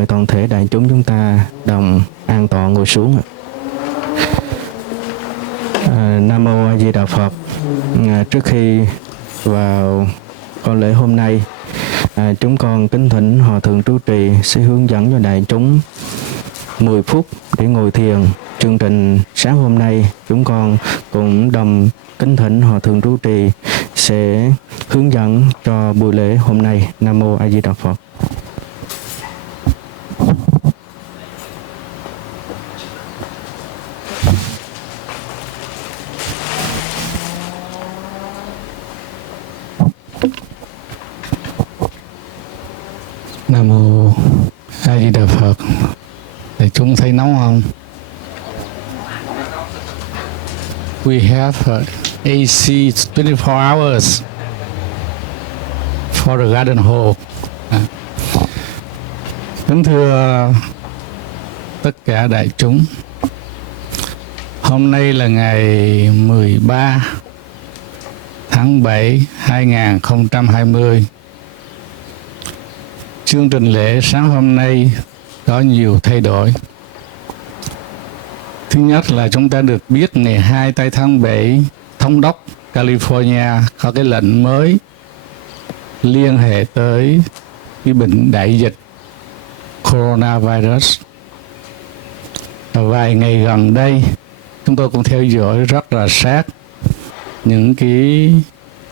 mời toàn thể đại chúng ta đồng an tọa ngồi xuống. Nam Mô A Di Đà Phật. Trước khi vào con lễ hôm nay, chúng con kính thỉnh Hòa Thượng trụ trì sẽ hướng dẫn cho đại chúng 10 phút để ngồi thiền. Chương trình sáng hôm nay chúng con cũng đồng kính thỉnh Hòa Thượng trụ trì sẽ hướng dẫn cho buổi lễ hôm nay. Nam Mô A Di Đà Phật. Nam Mô A Di Đà Phật. Để chúng thấy nóng không? We have AC 24 hours for the garden hall. Kính thưa tất cả đại chúng, hôm nay là ngày 13 tháng 7 2020. Chương trình lễ sáng hôm nay có nhiều thay đổi. Thứ nhất là chúng ta được biết ngày 2 tháng 7, Thống đốc California có cái lệnh mới liên hệ tới cái bệnh đại dịch coronavirus. Vài ngày gần đây, chúng tôi cũng theo dõi rất là sát những cái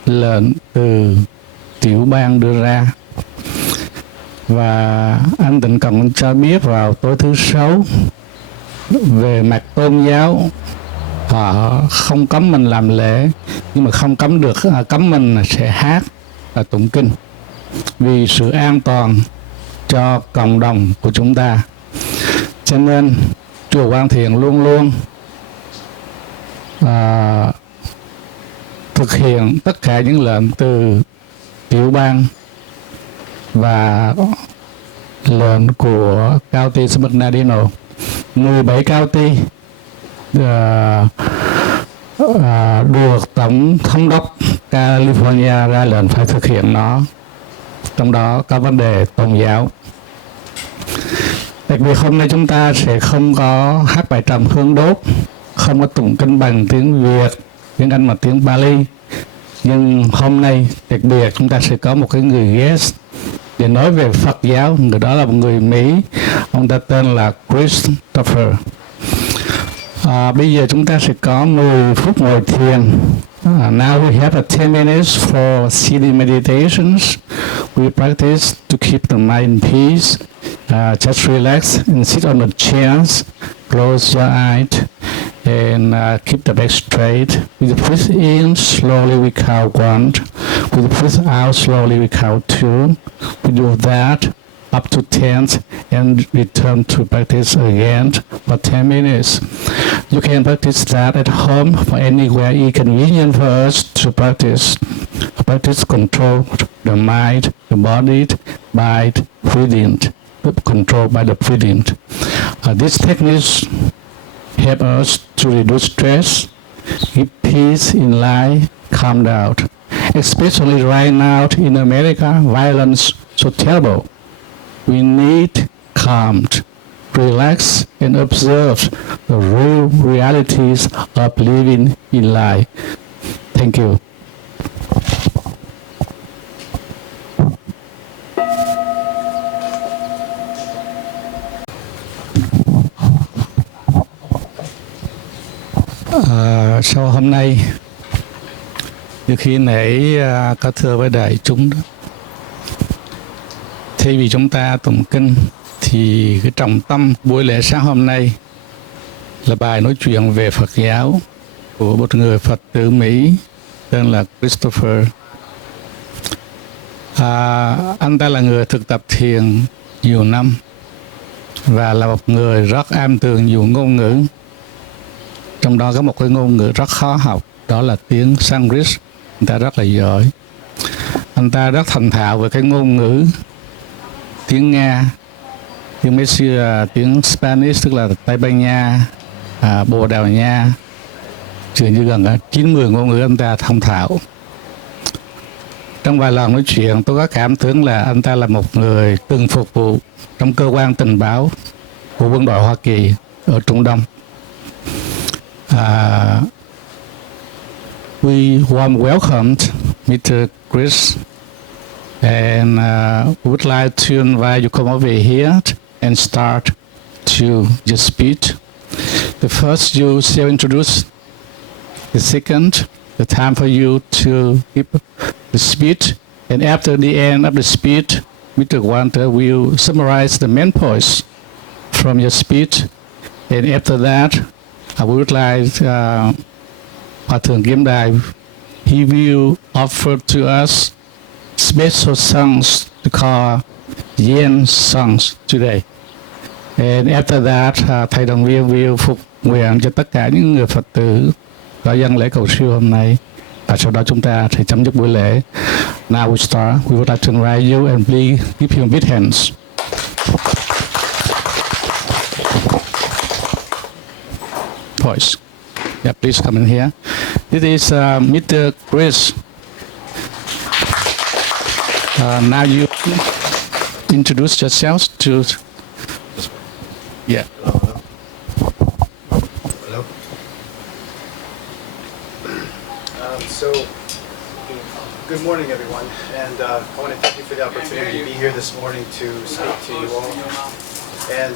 lệnh từ tiểu bang đưa ra. Và anh Tịnh Cộng cho biết vào tối thứ Sáu, về mặt tôn giáo họ không cấm mình làm lễ, nhưng mà không cấm mình sẽ hát và tụng kinh vì sự an toàn cho cộng đồng của chúng ta. Cho nên chùa Quang Thiện luôn luôn thực hiện tất cả những lệnh từ tiểu bang và lệnh của County San Bernardino. 17 county được Tổng thống đốc California ra lệnh phải thực hiện nó, trong đó có vấn đề tôn giáo. Đặc biệt hôm nay chúng ta sẽ không có hát bài trầm hương đốt, không có tụng kinh bằng tiếng Việt, tiếng Anh và tiếng Bali. Nhưng hôm nay đặc biệt chúng ta sẽ có một cái người guest để nói về Phật giáo. Người đó là một người Mỹ, ông ta tên là Christoppher. Bây giờ chúng ta sẽ có 10 phút ngồi thiền. Now we have 10 minutes for sitting meditations. We practice to keep the mind in peace. Just relax and sit on the chairs. Close your eyes and keep the back straight. With the breath in, slowly we count 1. With the breath out, slowly we count 2. We do that up to 10 and return to practice again for 10 minutes. You can practice that at home or anywhere inconvenient for us to practice. Practice control the mind, the body by breathing, controlled by the breathing. These techniques help us to reduce stress, give peace in life, calm down. Especially right now in America, violence so terrible. We need calm, relax, and observe the real realities of living in life. Thank you. Sau hôm nay, như khi nãy có thưa với đại chúng đó, thay vì chúng ta tụng kinh thì cái trọng tâm buổi lễ sáng hôm nay là bài nói chuyện về Phật giáo của một người Phật tử Mỹ tên là Christoppher. Anh ta là người thực tập thiền nhiều năm và là một người rất am tường nhiều ngôn ngữ. Trong đó có một cái ngôn ngữ rất khó học, đó là tiếng Sanskrit. Anh ta rất là giỏi. Anh ta rất thành thạo về cái ngôn ngữ tiếng Nga, tiếng Messia, tiếng Spanish tức là Tây Ban Nha, Bồ Đào Nha, trừ như gần 90 ngôn ngữ anh ta thông thạo. trong vài lần nói chuyện tôi có cảm tưởng là anh ta là một người từng phục vụ trong cơ quan tình báo của quân đội Hoa Kỳ ở Trung Đông. We warm welcomed Mr. Chris, and we would like to invite you come over here and start to your speech. The first you self-introduce. The second, the time for you to give the speech, and after the end of the speech, Mr. Walter will summarize the main points from your speech, and after that, I would like Hòa thượng Kiếm Đài, he will offer to us special songs to call Yen songs today. And after that, thầy đồng viên will phục nguyện cho tất cả những người Phật tử có dâng lễ cầu siêu hôm nay, và sau đó chúng ta sẽ chấm dứt buổi lễ. Now we start. We would like to invite you and please give him big hands. Voice. Yeah, please come in here. This is Mr. Chris. Now you introduce yourself to. Yeah. Hello. So, good morning, everyone, and I want to thank you for the opportunity to be here this morning to speak to you all. And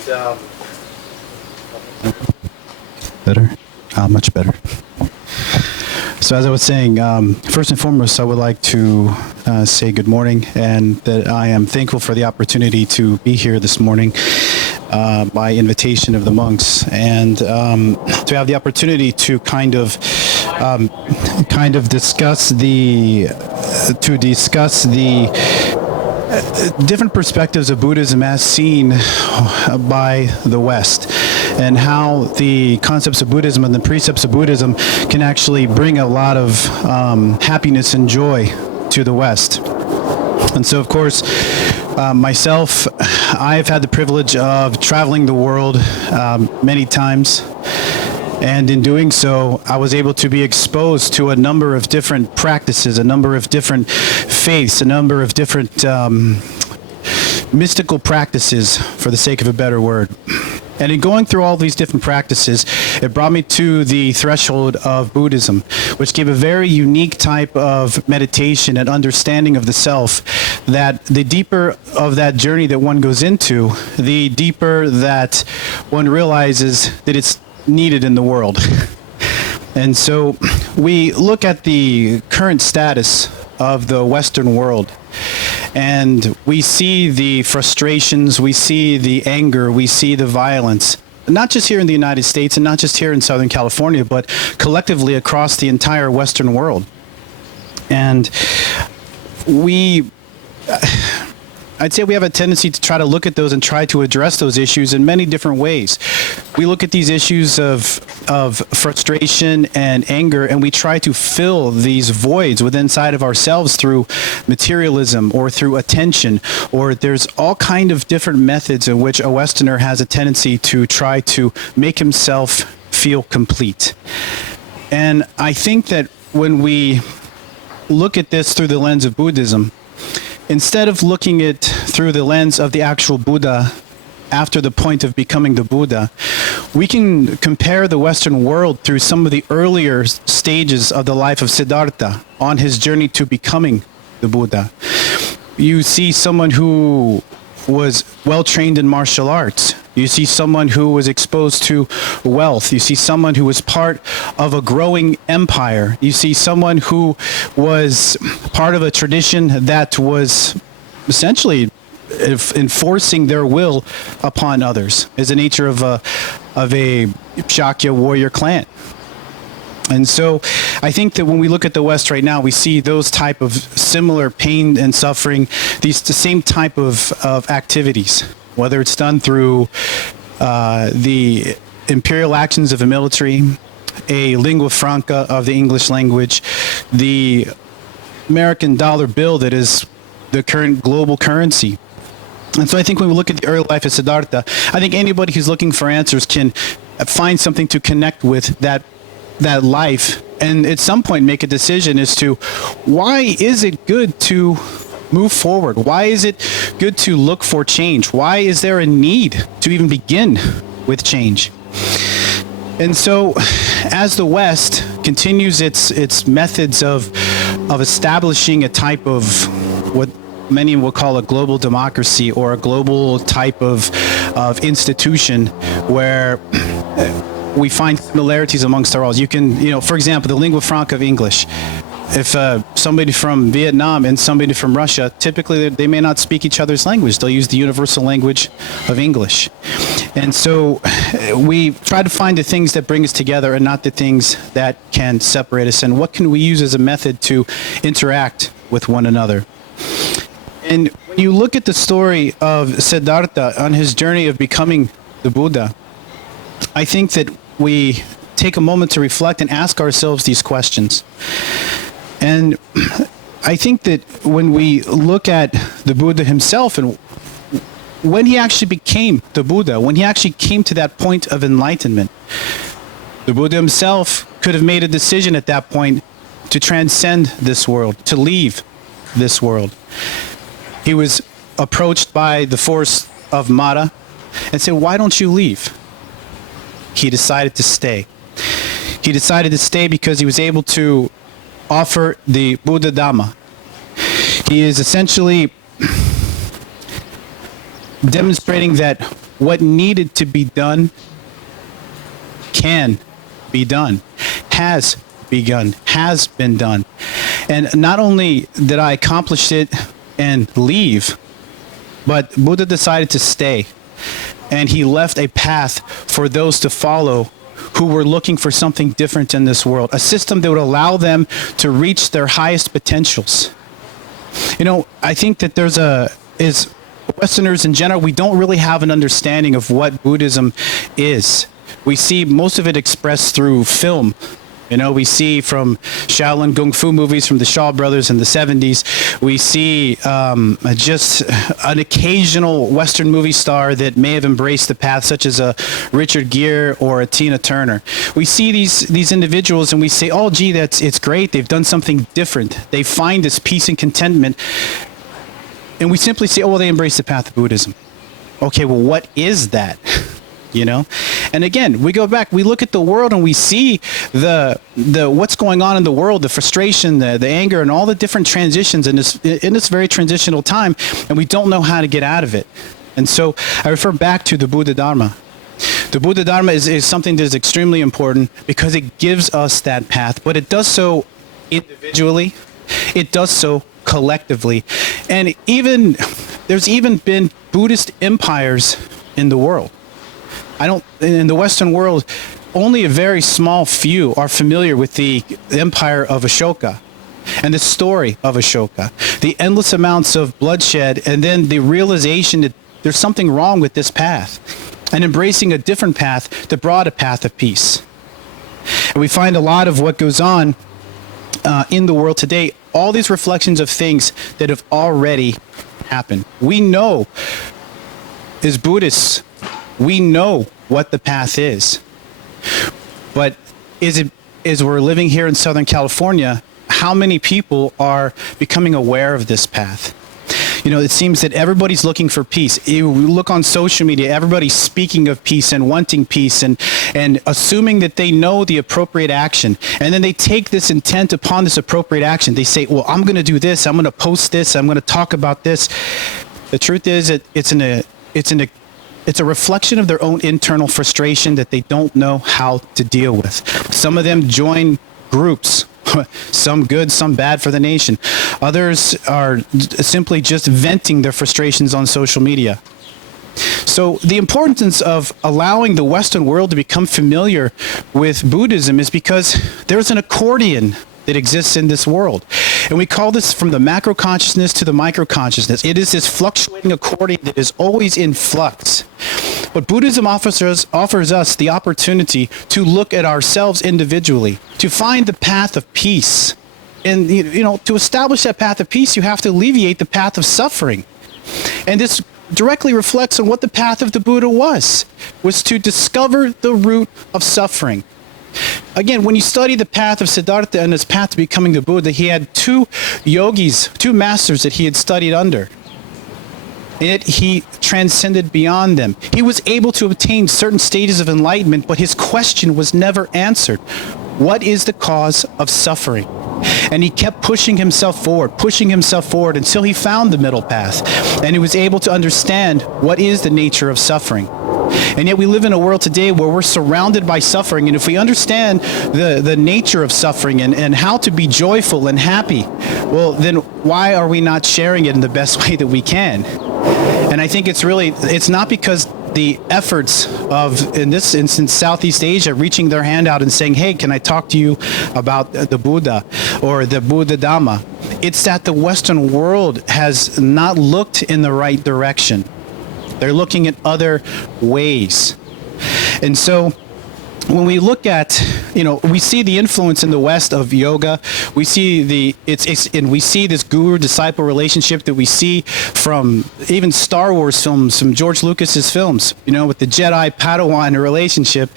better, much better. So as I was saying, first and foremost, I would like to say good morning, and that I am thankful for the opportunity to be here this morning by invitation of the monks, and to have the opportunity to kind of discuss the different perspectives of Buddhism as seen by the West, and how the concepts of Buddhism and the precepts of Buddhism can actually bring a lot of happiness and joy to the West. And so, of course, myself, I've had the privilege of traveling the world many times. And in doing so, I was able to be exposed to a number of different practices, a number of different faiths, a number of different mystical practices, for the sake of a better word. And in going through all these different practices, it brought me to the threshold of Buddhism, which gave a very unique type of meditation and understanding of the self, that the deeper of that journey that one goes into, the deeper that one realizes that it's needed in the world. And so we look at the current status of the Western world, and we see the frustrations, we see the anger, we see the violence, not just here in the United States and not just here in Southern California, but collectively across the entire Western world. And I'd say we have a tendency to try to look at those and try to address those issues in many different ways. We look at these issues of frustration and anger, and we try to fill these voids within inside of ourselves through materialism or through attention, or there's all kind of different methods in which a Westerner has a tendency to try to make himself feel complete. And I think that when we look at this through the lens of Buddhism, instead of looking at through the lens of the actual Buddha after the point of becoming the Buddha, we can compare the Western world through some of the earlier stages of the life of Siddhartha on his journey to becoming the Buddha. You see someone who was well trained in martial arts. You see someone who was exposed to wealth. You see someone who was part of a growing empire. You see someone who was part of a tradition that was essentially enforcing their will upon others, as the nature of a Shakya warrior clan. And so I think that when we look at the West right now, we see those type of similar pain and suffering, the same type of activities, whether it's done through the imperial actions of the military, a lingua franca of the English language, the American dollar bill that is the current global currency. And so I think when we look at the early life of Siddhartha, I think anybody who's looking for answers can find something to connect with that that life and at some point make a decision as to why is it good to move forward? Why is it good to look for change? Why is there a need to even begin with change? And so as the West continues its methods of establishing a type of what many will call a global democracy or a global type of institution where we find similarities amongst our all. You can, for example, the lingua franca of English. If somebody from Vietnam and somebody from Russia, typically they may not speak each other's language. They'll use the universal language of English. And so we try to find the things that bring us together and not the things that can separate us. And what can we use as a method to interact with one another? And when you look at the story of Siddhartha on his journey of becoming the Buddha, I think that we take a moment to reflect and ask ourselves these questions. And I think that when we look at the Buddha himself and when he actually became the Buddha, when he actually came to that point of enlightenment, the Buddha himself could have made a decision at that point to transcend this world, to leave this world. He was approached by the force of Mara and said, "Why don't you leave?" He decided to stay. He decided to stay because he was able to offer the Buddha Dhamma. He is essentially demonstrating that what needed to be done can be done, has begun, has been done. And not only did I accomplish it and leave, but Buddha decided to stay. And he left a path for those to follow who were looking for something different in this world, a system that would allow them to reach their highest potentials. I think that Westerners in general, we don't really have an understanding of what Buddhism is. We see most of it expressed through film. We see from Shaolin Kung Fu movies from the Shaw brothers in the 70s. We see just an occasional Western movie star that may have embraced the path, such as a Richard Gere or a Tina Turner. We see these individuals and we say, "Oh, gee, it's great. They've done something different. They find this peace and contentment." And we simply say, "Oh, well, they embrace the path of Buddhism." Okay, well, what is that? And again, we go back, we look at the world and we see the what's going on in the world, the frustration, the anger, and all the different transitions in this very transitional time, and we don't know how to get out of it. And so I refer back to the Buddha Dharma. The Buddha Dharma is something that is extremely important because it gives us that path, but it does so individually, it does so collectively. And there's even been Buddhist empires in the world. In the Western world, only a very small few are familiar with the empire of Ashoka and the story of Ashoka, the endless amounts of bloodshed, and then the realization that there's something wrong with this path, and embracing a different path that brought a path of peace. And we find a lot of what goes on in the world today, all these reflections of things that have already happened. We know, as Buddhists, we know what the path is. But as we're living here in Southern California, how many people are becoming aware of this path? It seems that everybody's looking for peace. You look on social media, everybody's speaking of peace and wanting peace and assuming that they know the appropriate action. And then they take this intent upon this appropriate action. They say, "Well, I'm going to do this. I'm going to post this. I'm going to talk about this." The truth is that it's a reflection of their own internal frustration that they don't know how to deal with. Some of them join groups, some good, some bad for the nation. Others are simply just venting their frustrations on social media. So the importance of allowing the Western world to become familiar with Buddhism is because there's an accordion that exists in this world. And we call this from the macro consciousness to the micro consciousness. It is this fluctuating accordion that is always in flux. But Buddhism offers us the opportunity to look at ourselves individually, to find the path of peace. And to establish that path of peace, you have to alleviate the path of suffering. And this directly reflects on what the path of the Buddha was to discover the root of suffering. Again, when you study the path of Siddhartha and his path to becoming the Buddha, he had two yogis, two masters that he had studied under. Yet he transcended beyond them. He was able to obtain certain stages of enlightenment, but his question was never answered. What is the cause of suffering? And he kept pushing himself forward until he found the middle path. And he was able to understand what is the nature of suffering. And yet we live in a world today where we're surrounded by suffering. And if we understand the nature of suffering and how to be joyful and happy, well, then why are we not sharing it in the best way that we can? And I think it's not because the efforts of, in this instance, Southeast Asia, reaching their hand out and saying, hey, can I talk to you about the Buddha or the Buddha Dhamma? It's that the Western world has not looked in the right direction. They're looking at other ways. And so when we look at, we see the influence in the West of yoga. We see and we see this guru-disciple relationship that we see from even Star Wars films, from George Lucas's films, with the Jedi-Padawan relationship.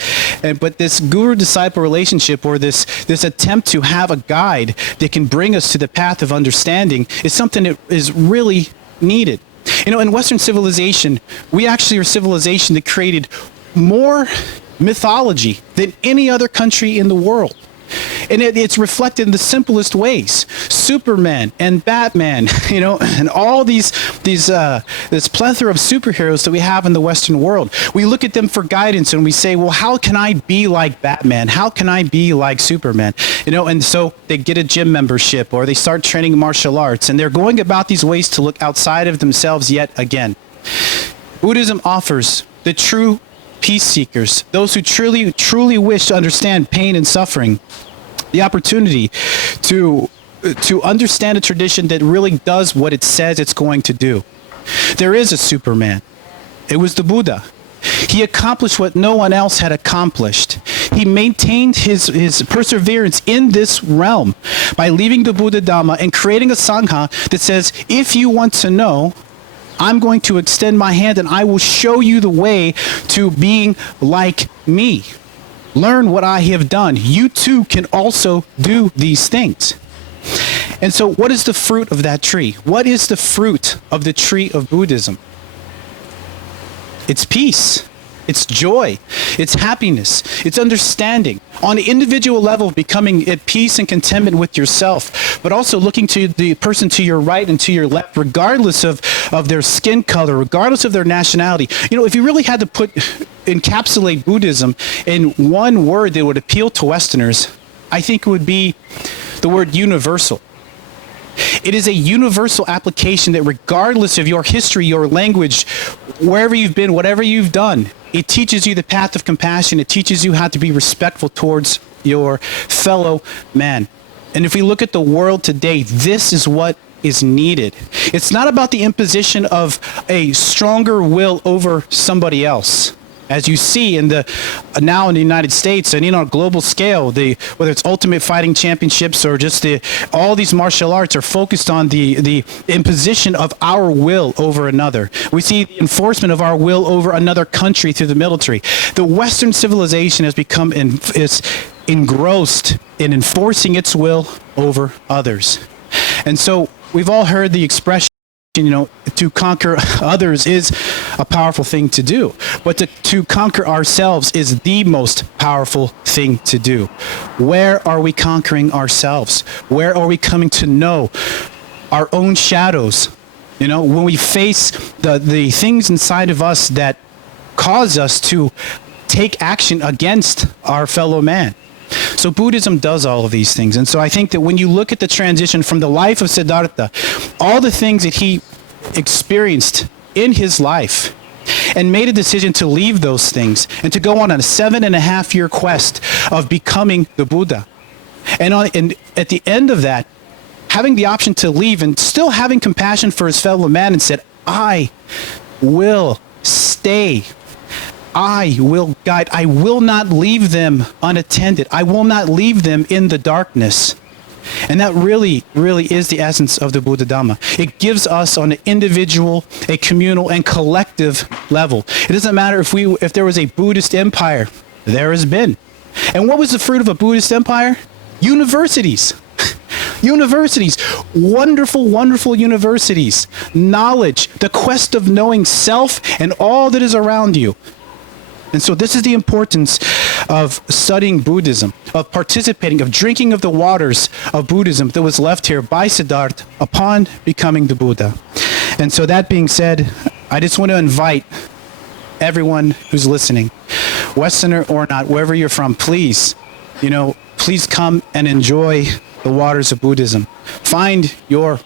But this guru-disciple relationship, or this attempt to have a guide that can bring us to the path of understanding, is something that is really needed. In Western civilization, we actually are a civilization that created more mythology than any other country in the world. And it's reflected in the simplest ways. Superman and Batman, and all this plethora of superheroes that we have in the Western world. We look at them for guidance and we say, well, how can I be like Batman? How can I be like Superman? And so they get a gym membership or they start training martial arts, and they're going about these ways to look outside of themselves yet again. Buddhism offers the true peace seekers, those who truly wish to understand pain and suffering, the opportunity to understand a tradition that really does what it says it's going to do. There is a Superman. It was the Buddha. He accomplished what no one else had accomplished. He maintained his perseverance in this realm by leaving the Buddha Dhamma and creating a Sangha that says, if you want to know, I'm going to extend my hand and I will show you the way to being like me. Learn what I have done. You too can also do these things. And so what is the fruit of that tree? What is the fruit of the tree of Buddhism? It's peace. It's joy. It's happiness. It's understanding. On an individual level, becoming at peace and contentment with yourself, but also looking to the person to your right and to your left, regardless of their skin color, regardless of their nationality. If you really had to encapsulate Buddhism in one word that would appeal to Westerners, I think it would be the word universal. It is a universal application that regardless of your history, your language, wherever you've been, whatever you've done, it teaches you the path of compassion. It teaches you how to be respectful towards your fellow man. And if we look at the world today, this is what is needed. It's not about the imposition of a stronger will over somebody else. As you see now in the United States and on a global scale, whether it's Ultimate Fighting Championships or just all these martial arts are focused on the imposition of our will over another. We see the enforcement of our will over another country through the military. The Western civilization has become engrossed in enforcing its will over others. And so we've all heard the expression, to conquer others is a powerful thing to do. But to conquer ourselves is the most powerful thing to do. Where are we conquering ourselves? Where are we coming to know our own shadows? When we face the things inside of us that cause us to take action against our fellow man. So Buddhism does all of these things. And so I think that when you look at the transition from the life of Siddhartha, all the things that he experienced in his life, and made a decision to leave those things and to go on a 7.5-year quest of becoming the Buddha. And at the end of that, having the option to leave and still having compassion for his fellow man, and said, I will stay. I will guide. I will not leave them unattended. I will not leave them in the darkness. And that really, really is the essence of the Buddha Dhamma. It gives us on an individual, a communal, and collective level. It doesn't matter if there was a Buddhist empire. There has been. And what was the fruit of a Buddhist empire? Universities. Universities, wonderful, wonderful universities, knowledge, the quest of knowing self and all that is around you. And so this is the importance of studying Buddhism, of participating, of drinking of the waters of Buddhism that was left here by Siddhartha upon becoming the Buddha. And so that being said, I just want to invite everyone who's listening, Westerner or not, wherever you're from, please, please come and enjoy the waters of Buddhism. Find your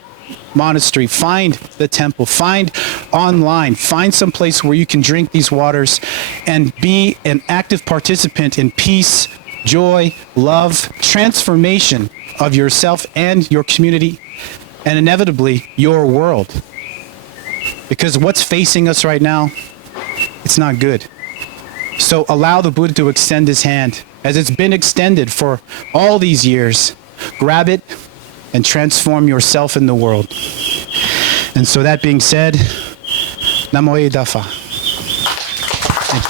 monastery, find the temple, find online, find some place where you can drink these waters and be an active participant in peace, joy, love, transformation of yourself and your community, and inevitably your world. Because what's facing us right now, it's not good. So allow the Buddha to extend his hand as it's been extended for all these years. Grab it and transform yourself in the world. And so that being said, Namo Dafa. Thank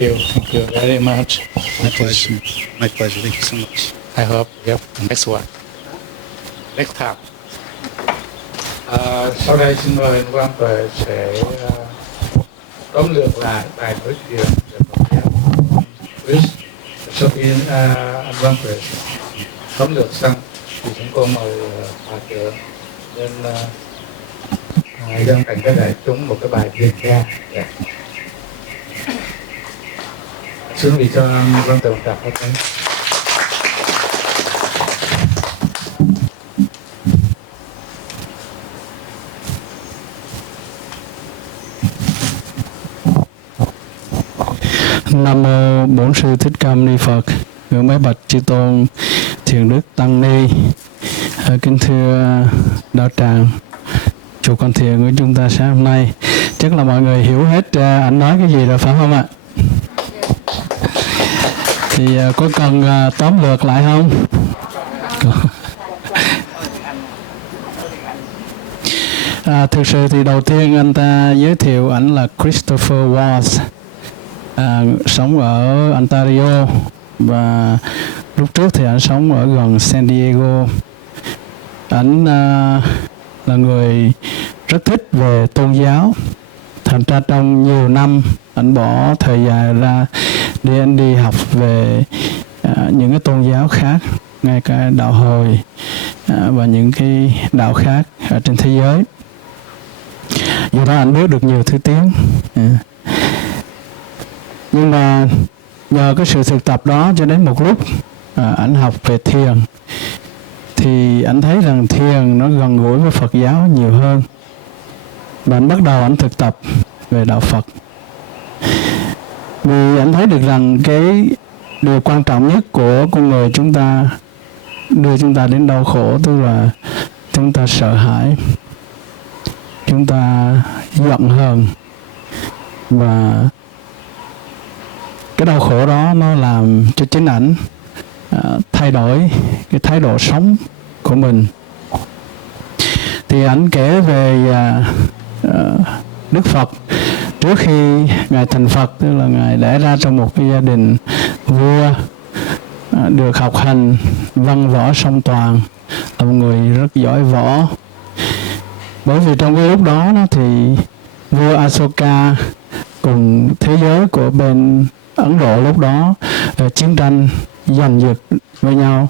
you. Thank you very much. My pleasure. My pleasure. Thank you so much. I hope you have the next one. Next time. Sau đây xin mời anh Quang Tuệ sẽ tóm lược lại bài nói chuyện về Phật giáo. Sau khi anh Quang Tuệ tóm lược xong thì chúng tôi mời Hòa Thượng nên dân thành cái đại chúng một cái bài Việt ca. Xin vì cho anh Quang Tuệ tập hôm nay. Nam mô Bổn Sư Thích Ca Mâu Ni Phật. Ngưỡng bái bạch chư tôn Thiền Đức Tăng Ni. Kính thưa đạo tràng, chùa Con Thiền của chúng ta sáng hôm nay, chắc là mọi người hiểu hết anh nói cái gì rồi phải không ạ? Thì có cần tóm lược lại không? Thực sự thì đầu tiên anh ta giới thiệu ảnh là Christoppher Walsh, sống ở Ontario, và lúc trước thì anh sống ở gần San Diego. Ảnh là người rất thích về tôn giáo, thành ra trong nhiều năm ảnh bỏ thời gian ra để anh đi học về những cái tôn giáo khác, ngay cả đạo Hồi và những cái đạo khác ở trên thế giới. Do đó anh biết được nhiều thứ tiếng. Nhưng mà nhờ cái sự thực tập đó cho đến một lúc ảnh học về thiền, thì ảnh thấy rằng thiền nó gần gũi với Phật giáo nhiều hơn, và anh bắt đầu ảnh thực tập về đạo Phật. Vì ảnh thấy được rằng cái điều quan trọng nhất của con người chúng ta đưa chúng ta đến đau khổ, tức là chúng ta sợ hãi, chúng ta giận hờn, và cái đau khổ đó nó làm cho chính ảnh thay đổi cái thái độ sống của mình. Thì ảnh kể về Đức Phật trước khi Ngài thành Phật, tức là Ngài đẻ ra trong một cái gia đình vua, được học hành văn võ song toàn, là một người rất giỏi võ. Bởi vì trong cái lúc đó thì vua Asoka cùng thế giới của bên Ấn Độ lúc đó chiến tranh giành giật với nhau,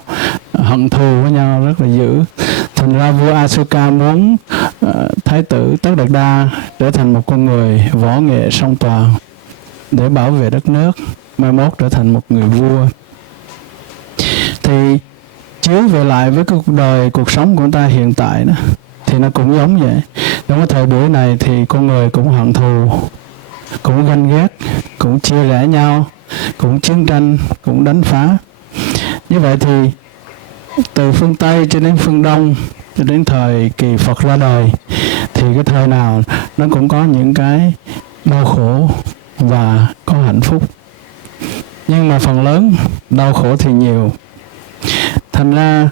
hận thù với nhau rất là dữ. Thành ra vua Asoka muốn thái tử Tất Đạt Đa trở thành một con người võ nghệ song toàn để bảo vệ đất nước, mai mốt trở thành một người vua. Thì chiếu về lại với cuộc đời, cuộc sống của chúng ta hiện tại đó, thì nó cũng giống vậy. Trong cái thời buổi này thì con người cũng hận thù, cũng ganh ghét, cũng chia rẽ nhau, cũng chiến tranh, cũng đánh phá. Như vậy thì từ phương Tây cho đến phương Đông, cho đến thời kỳ Phật ra đời, thì cái thời nào nó cũng có những cái đau khổ và có hạnh phúc. Nhưng mà phần lớn đau khổ thì nhiều. Thành ra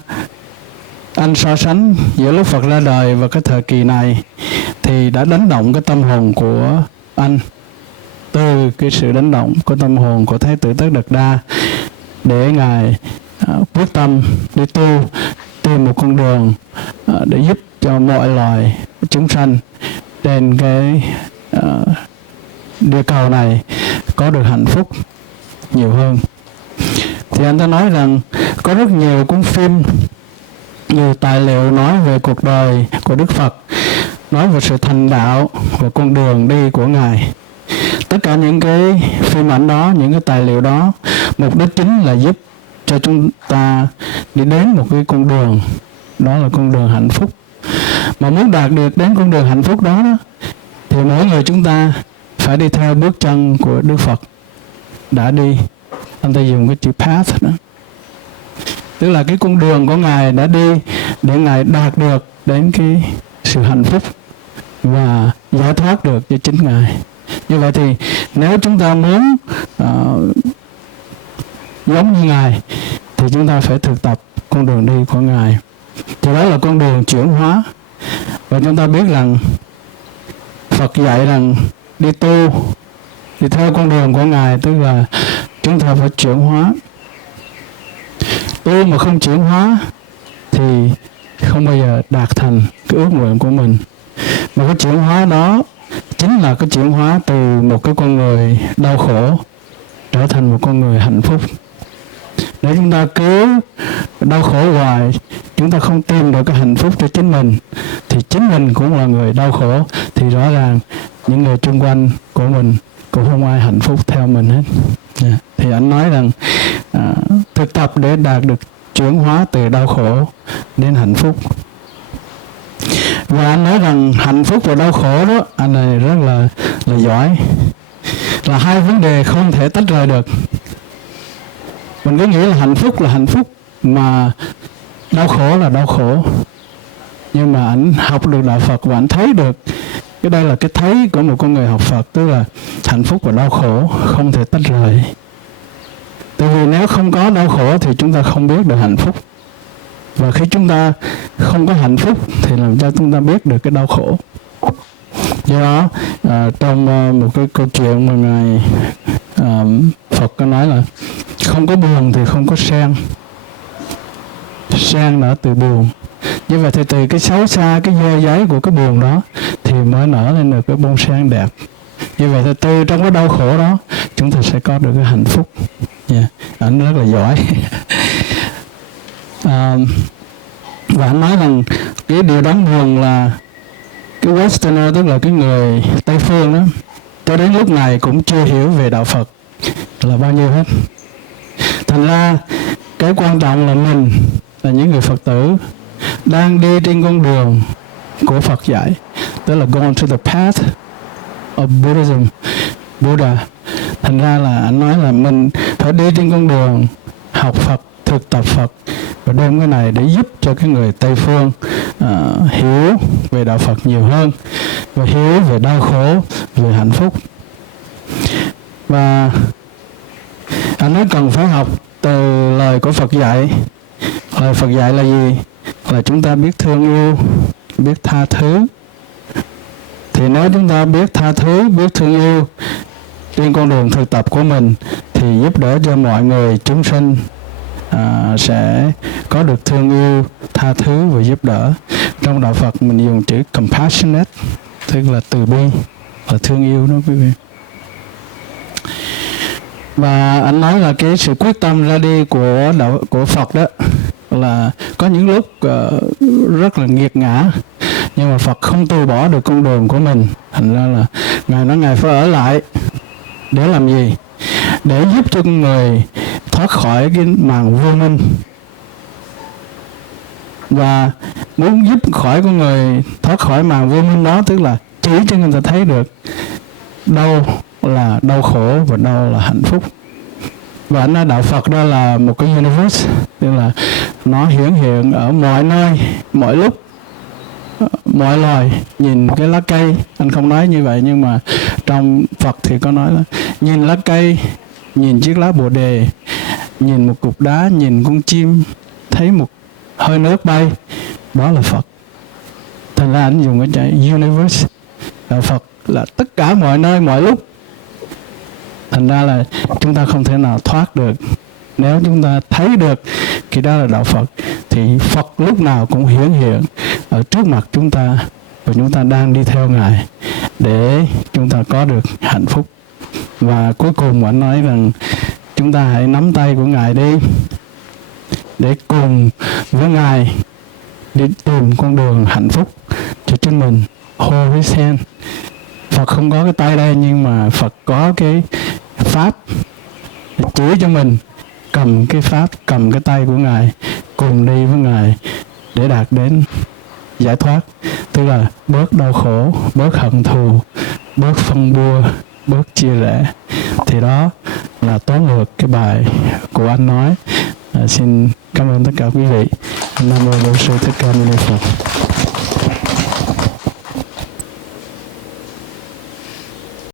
anh so sánh giữa lúc Phật ra đời và cái thời kỳ này, thì đã đánh động cái tâm hồn của anh. Từ cái sự đánh động của tâm hồn của Thái tử Tất Đạt Đa để Ngài quyết tâm đi tìm một con đường để giúp cho mọi loài chúng sanh trên cái địa cầu này có được hạnh phúc nhiều hơn. Thì anh ta nói rằng có rất nhiều cuốn phim, nhiều tài liệu nói về cuộc đời của Đức Phật, nói về sự thành đạo và con đường đi của Ngài. Tất cả những cái phim ảnh đó, những cái tài liệu đó, mục đích chính là giúp cho chúng ta đi đến một cái con đường, đó là con đường hạnh phúc. Mà muốn đạt được đến con đường hạnh phúc đó, thì mỗi người chúng ta phải đi theo bước chân của Đức Phật đã đi. Anh ta dùng cái chữ path đó, tức là cái con đường của Ngài đã đi để Ngài đạt được đến cái sự hạnh phúc và giải thoát được cho chính Ngài. Như vậy thì nếu chúng ta muốn giống như Ngài thì chúng ta phải thực tập con đường đi của Ngài. Thì đó là con đường chuyển hóa. Và chúng ta biết rằng Phật dạy rằng đi theo con đường của Ngài, tức là chúng ta phải chuyển hóa. Tu mà không chuyển hóa thì không bao giờ đạt thành cái ước nguyện của mình. Mà cái chuyển hóa đó chính là cái chuyển hóa từ một cái con người đau khổ trở thành một con người hạnh phúc. Nếu chúng ta cứ đau khổ hoài, chúng ta không tìm được cái hạnh phúc cho chính mình, thì chính mình cũng là người đau khổ, thì rõ ràng những người xung quanh của mình cũng không ai hạnh phúc theo mình hết. Thì anh nói rằng thực tập để đạt được chuyển hóa từ đau khổ đến hạnh phúc. Và anh nói rằng hạnh phúc và đau khổ đó, anh này rất là giỏi, là hai vấn đề không thể tách rời được. Mình cứ nghĩ là hạnh phúc mà đau khổ là đau khổ. Nhưng mà anh học được đạo Phật và anh thấy được cái đây là cái thấy của một con người học Phật, tức là hạnh phúc và đau khổ không thể tách rời. Tại vì nếu không có đau khổ thì chúng ta không biết được hạnh phúc. Và khi chúng ta không có hạnh phúc thì làm cho chúng ta biết được cái đau khổ. Do đó trong một cái câu chuyện mà Ngài Phật có nói là không có buồn thì không có sen. Sen nở từ buồn. Như vậy thì từ cái xấu xa, cái dơ giấy của cái buồn đó thì mới nở lên được cái bông sen đẹp. Như vậy thì từ trong cái đau khổ đó chúng ta sẽ có được cái hạnh phúc. Anh rất là giỏi. Và anh nói rằng cái điều đáng buồn là cái Westerner, tức là cái người Tây phương đó, cho đến lúc này cũng chưa hiểu về đạo Phật là bao nhiêu hết. Thành ra cái quan trọng là mình, là những người Phật tử đang đi trên con đường của Phật dạy, tức là going to the path of Buddhism, Buddha. Thành ra là anh nói là mình phải đi trên con đường học Phật, thực tập Phật, và đem cái này để giúp cho cái người Tây phương hiểu về đạo Phật nhiều hơn, và hiểu về đau khổ, về hạnh phúc. Và anh nói cần phải học từ lời của Phật dạy. Lời Phật dạy là gì? Là chúng ta biết thương yêu, biết tha thứ. Thì nếu chúng ta biết tha thứ, biết thương yêu trên con đường thực tập của mình, thì giúp đỡ cho mọi người chúng sinh sẽ có được thương yêu, tha thứ và giúp đỡ. Trong đạo Phật mình dùng chữ compassionate, tức là từ bi, là thương yêu đó quý vị. Và anh nói là cái sự quyết tâm ra đi của Phật đó là có những lúc rất là nghiệt ngã, nhưng mà Phật không từ bỏ được con đường của mình. Thành ra là Ngài nói Ngài phải ở lại để làm gì? Để giúp cho người thoát khỏi cái màn vô minh. Và muốn giúp khỏi con người thoát khỏi màn vô minh đó, tức là chỉ cho người ta thấy được đâu là đau khổ và đâu là hạnh phúc. Và anh nói đạo Phật đó là một cái universe, tức là nó hiển hiện ở mọi nơi, mọi lúc, mọi loài. Nhìn cái lá cây, anh không nói như vậy, nhưng mà trong Phật thì có nói là nhìn lá cây, nhìn chiếc lá bồ đề, nhìn một cục đá, nhìn con chim, thấy một hơi nước bay, đó là Phật. Thành ra anh dùng cái chữ universe, đạo Phật là tất cả mọi nơi mọi lúc. Thành ra là chúng ta không thể nào thoát được. Nếu chúng ta thấy được cái đó là đạo Phật thì Phật lúc nào cũng hiển hiện ở trước mặt chúng ta, và chúng ta đang đi theo Ngài để chúng ta có được hạnh phúc. Và cuối cùng anh nói rằng chúng ta hãy nắm tay của Ngài đi, để cùng với Ngài đi tìm con đường hạnh phúc cho chính mình. Hold his hand. Phật không có cái tay đây, nhưng mà Phật có cái pháp chỉ cho mình. Cầm cái pháp, cầm cái tay của Ngài, cùng đi với Ngài để đạt đến giải thoát. Tức là bớt đau khổ, bớt hận thù, bớt phân bua, bớt chia rẽ. Thì đó là tóm lược cái bài của anh nói. Xin cảm ơn tất cả quý vị. Nam mô Bổn Sư Thích Ca Mâu Ni Phật.